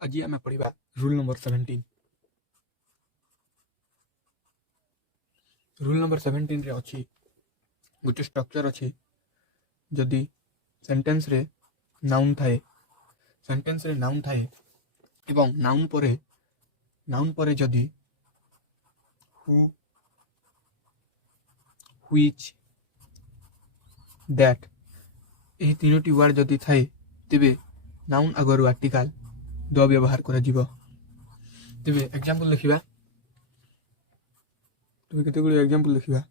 आज आम पढ़ा रूल नंबर 17। रूल नंबर 17 रे अच्छी गोटे स्ट्रक्चर अच्छी जदि सेंटेंस रे नाउन थाए सेंटेंस रे नाउन थाए एवं नाउन परे जदि हु व्हिच दैट यही तीनोटी वर्ड जदि थाए तेबे नाउन आगरु आर्टिकल द व्यवहार करा जीवो। तेबे एग्जांपल लिखिबा तेबे केते गुडी एग्जांपल लिखिबा।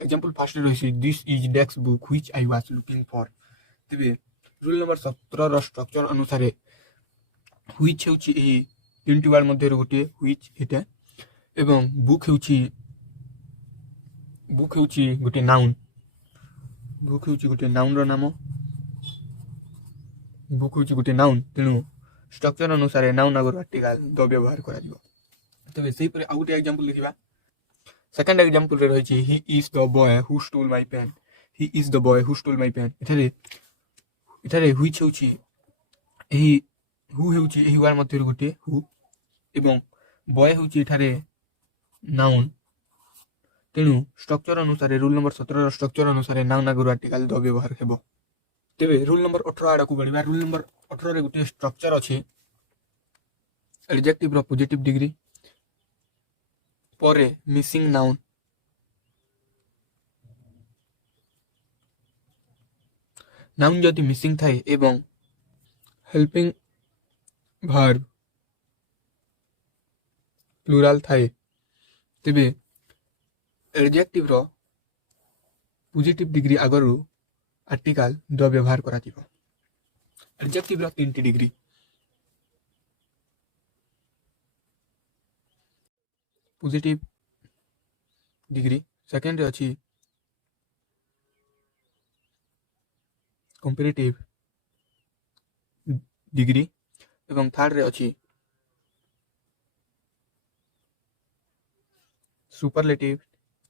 एग्जांपल फर्स्ट रहिसी this is desk book which I was looking for. तेबे रूल नंबर 17 रो स्ट्रक्चर अनुसार व्हिच हेउची एही तीनटी वर्ड मध्ये गोटे व्हिच एटा एवं बुक हेउची गोटे नाउन रो नाम बुक हेउची गोटे नाउन तेनु स्ट्रक्चर अनुसार नाउन आगर आर्टिकल द व्यवहार करा जीवो। तेबे सेही परे आ गोटे एग्जांपल लिखिबा। सेकंड एग्जांपल रे रहिछि he is the boy who stole my pen. He is the boy who stole my pen. इथारे व्हिच हेउची एही हु हेउची एही वर्ड मध्ये गोटे हु एवं बॉय हेउची इथारे नाउन तेनु स्ट्रक्चर अनुसार रूल नंबर 17 रो स्ट्रक्चर अनुसार नाउन आगर आर्टिकल द व्यवहार हेबो। तेबे रूल नंबर 18 आडा को बढ़िबा। रूल नंबर 18 रे गोटे स्ट्रक्चर अछि एडजेक्टिव रो पॉजिटिव डिग्री परे मिसिंग नाउन नाउन जदि मिसिंग थाए एवं हेल्पिंग वर्ब प्लुराल थाए तेबे एडजेक्टिव रो पॉजिटिव डिग्री आगरु आर्टिकल द व्यवहार करा जीवो। एडजेक्टिव रो 3टी डिग्री पॉजिटिव डिग्री सेकंड रे अछि कंपैरेटिव डिग्री एवं थर्ड रे अछि सुपरलेटिव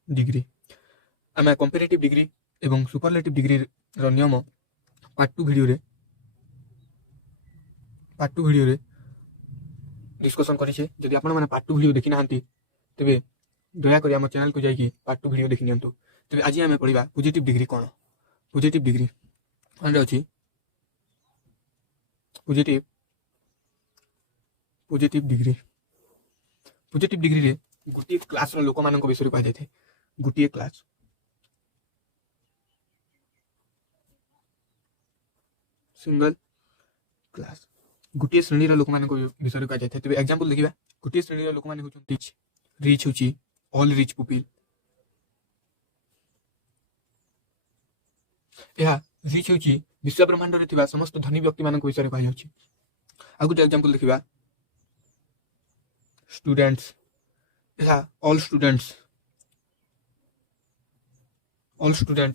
डिग्री। आमे कंपैरेटिव डिग्री एवं सुपरलेटिव डिग्री रो नियम पार्ट 2 वीडियो रे डिस्कशन करिछे। जदि आपण माने पार्ट 2 वीडियो देखि नाहंती तेबे दया करी हम चैनल को जाई पार्ट 2 वीडियो देखि नियंतु। तेबे आज आमे पढिबा पॉजिटिव डिग्री कोन। पॉजिटिव डिग्री अंडे अछि पॉजिटिव डिग्री रे गुटी क्लास रो लोक मानक विषय रे कह जाय थे। गुटी क्लास सिंगल क्लास गुटी श्रेणी रो लोक मानक विषय रे कह जाय थे। तेबे एग्जांपल लिखिबा। गुटी श्रेणी रो लोक माने होचंती रिच होची ऑल रिच पीपल। यह रिच होची विश्व ब्रह्मांड रे थिबा समस्त धनी व्यक्ति मानक विषय रे कह जाउची। आ गुटे एग्जांपल लिखिबा। स्टूडेंट्स यह ऑल स्टूडेंट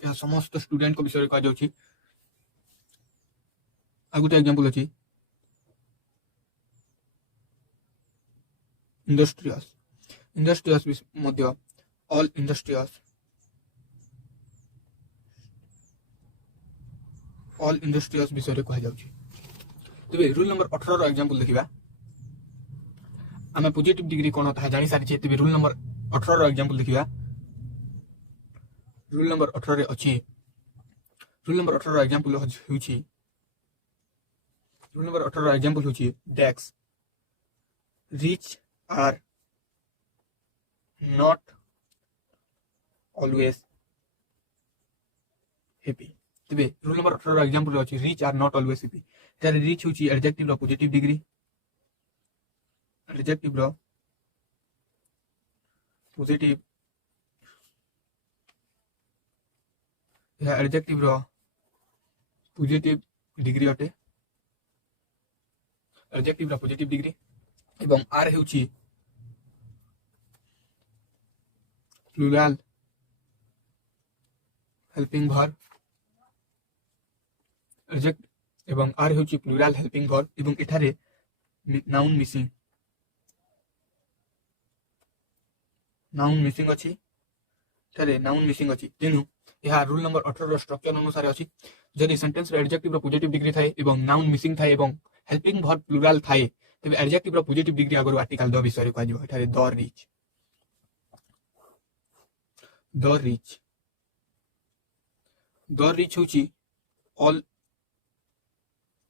यह समस्त स्टूडेंट को विषय रे कह जाउची। आ गुटे एग्जांपल अछि इंडस्ट्रियस मध्य ऑल इंडस्ट्रियस विषय रे कह जाउची। तेबे रूल नंबर 18 रो एग्जांपल देखिबा। आमे पॉजिटिव डिग्री कोन था जानि सारि छै। तेबे रूल नंबर 18 रो एग्जांपल देखिबा। रूल नंबर 18 रे अछि रूल नंबर 18 रो एग्जांपल होछि desk rich are not always happy. तेबे रूल नंबर 18 रो एग्जांपल अछि rich are not always happy. तारे रिच होछि एडजेक्टिव रो पॉजिटिव डिग्री एडजेक्टिव रो पॉजिटिव एडजेक्टिव रो पॉजिटिव डिग्री अटे। एडजेक्टिव रो पॉजिटिव डिग्री एवं आर हेउची प्लुराल हेल्पिंग वर्ब एडजेक्ट एवं आर हेउची प्लुराल हेल्पिंग वर्ब एवं एठारे नाउन मिसिंग अछि। थारे नाउन मिसिंग अछि तेनु यह रूल नंबर 18 रो स्ट्रक्चर अनुसार अछि। जदि सेंटेंस रो एडजेक्टिव रो पॉजिटिव डिग्री थाए एवं नाउन मिसिंग थाए एवं हेल्पिंग वर्ब प्लुराल थाए ତେବେ ଆଡଜେକ୍ଟିଭର ପୋଜିଟିଭ ଡିଗ୍ରୀ ଆଗରୁ ଆର୍ଟିକଲ ଦ ବିଷୟରେ କୁହାଯିବ। ଏଠାରେ the rich, the rich, the rich ହେଉଛି all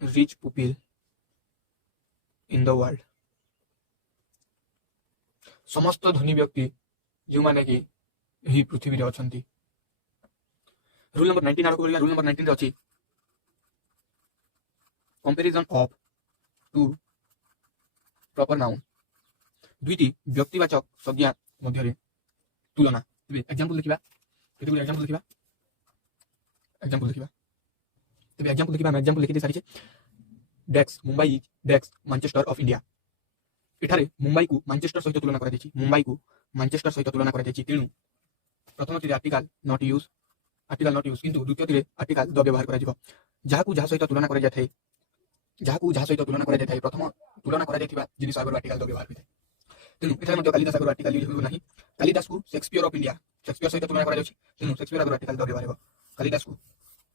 rich people in the world, ସମସ୍ତ ଧନୀ ବ୍ୟକ୍ତି ଯେଉଁମାନେ କି ଏହି ପୃଥିବୀରେ ଅଛନ୍ତି। ରୁଲ୍ ନମ୍ବର 19 ଆରମ୍ଭ କରିବା। ରୁଲ୍ ନମ୍ବର 19 ରେ ଅଛି comparison of two proper noun, ଦୁଇଟି ବ୍ୟକ୍ତିବାଚକ ସଂଜ୍ଞା ମଧ୍ୟରେ ତୁଳନା। ତେବେ ଏକ୍ସାମ୍ପଲ ଦେଖିବା, କେତେଗୁଡ଼ିଏ ଏକ୍ସାମ୍ପଲ ଦେଖିବା। ତେବେ ଏକ୍ସାମ୍ପଲ ଦେଖିବା, ଆମେ ଏକ୍ସାମ୍ପଲ ଲେଖି ସାରିଛେ। ଡେକ୍ସ ମୁମ୍ବାଇ ଇଜ୍ ଡେକ୍ସ ମାଞ୍ଚେଷ୍ଟର ଅଫ୍ ଇଣ୍ଡିଆ। ଏଠାରେ ମୁମ୍ବାଇକୁ ମାଞ୍ଚେଷ୍ଟର ସହିତ ତୁଳନା କରାଯାଇଛି, ମୁମ୍ବାଇକୁ ମାଞ୍ଚେଷ୍ଟର ସହିତ ତୁଳନା କରାଯାଇଛି। ତେଣୁ ପ୍ରଥମଟିରେ ଆର୍ଟିକଲ ନଟ୍ ୟୁଜ୍, କିନ୍ତୁ ଦ୍ୱିତୀୟଟିରେ ଆର୍ଟିକଲ ଦ ବ୍ୟବହାର କରାଯିବ। ଯାହାକୁ ଯାହା ସହିତ ତୁଳନା କରାଯାଇଥାଏ, ପ୍ରଥମ ତୁଳନା କରାଯାଇଥିବା ଜିନିଷ ଆଗରୁ ଆର୍ଟିକଲ ଦ ବ୍ୟବହାର ହୋଇଥାଏ। ତେଣୁ ଏଠାରେ ମଧ୍ୟ କାଳିଦାସ ଆଗରୁ ଆର୍ଟିକଲ ୟୁଜ୍ ହେବ ନାହିଁ। କାଳିଦାସକୁ ସେକ୍ସପିୟର ଅଫ୍ ଇଣ୍ଡିଆ, ସେକ୍ସପିୟର ସହିତ ତୁଳନା କରାଯାଉଛି, ତେଣୁ ସେକ୍ସପିୟର ଆଗରୁ ଆର୍ଟିକଲ ଦ ବ୍ୟବହାର ହେବ। କାଳିଦାସକୁ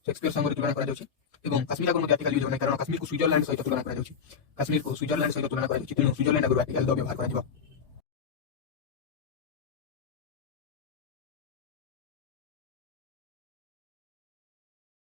ସେକ୍ସପିୟର ସାଙ୍ଗରେ ତୁଳନା କରାଯାଉଛି ଏବଂ କାଶ୍ମୀର ଆଗରୁ ମଧ୍ୟ ଆର୍ଟିକଲ ୟୁଜ୍ ହେବ ନାହିଁ, କାରଣ କାଶ୍ମୀରକୁ ସୁଇଜରଲ୍ୟାଣ୍ଡ ସହିତ ତୁଳନା କରାଯାଉଛି, ତେଣୁ ସୁଇଜରଲ୍ୟାଣ୍ଡ ଆଗରୁ ଆର୍ଟିକଲ ଦ ବ୍ୟବହାର କରାଯିବ।